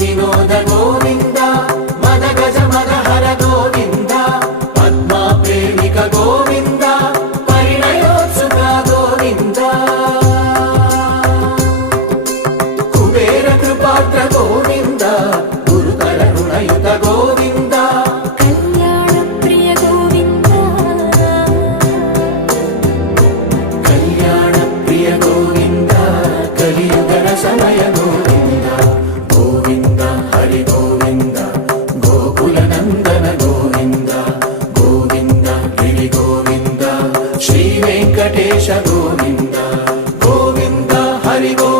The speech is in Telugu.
వినోద గోవింద మద గజ మద హర గోవింద పద్మా ప్రేమిక గోవింద పరిణయోత్సుక గోవింద కుబేర కృపాత్ర గోవింద గురుతర రుణయుత గోవింద కళ్యాణ ప్రియ గోవింద కళ్యాణ ప్రియ గోవింద కలియుగ రసమయ గోవింద గోవింద హరి గోవింద గోకుల నందన గోవింద గోవింద గిరి గోవింద శ్రీ వెంకటేశ గోవింద గోవింద హరి గోవింద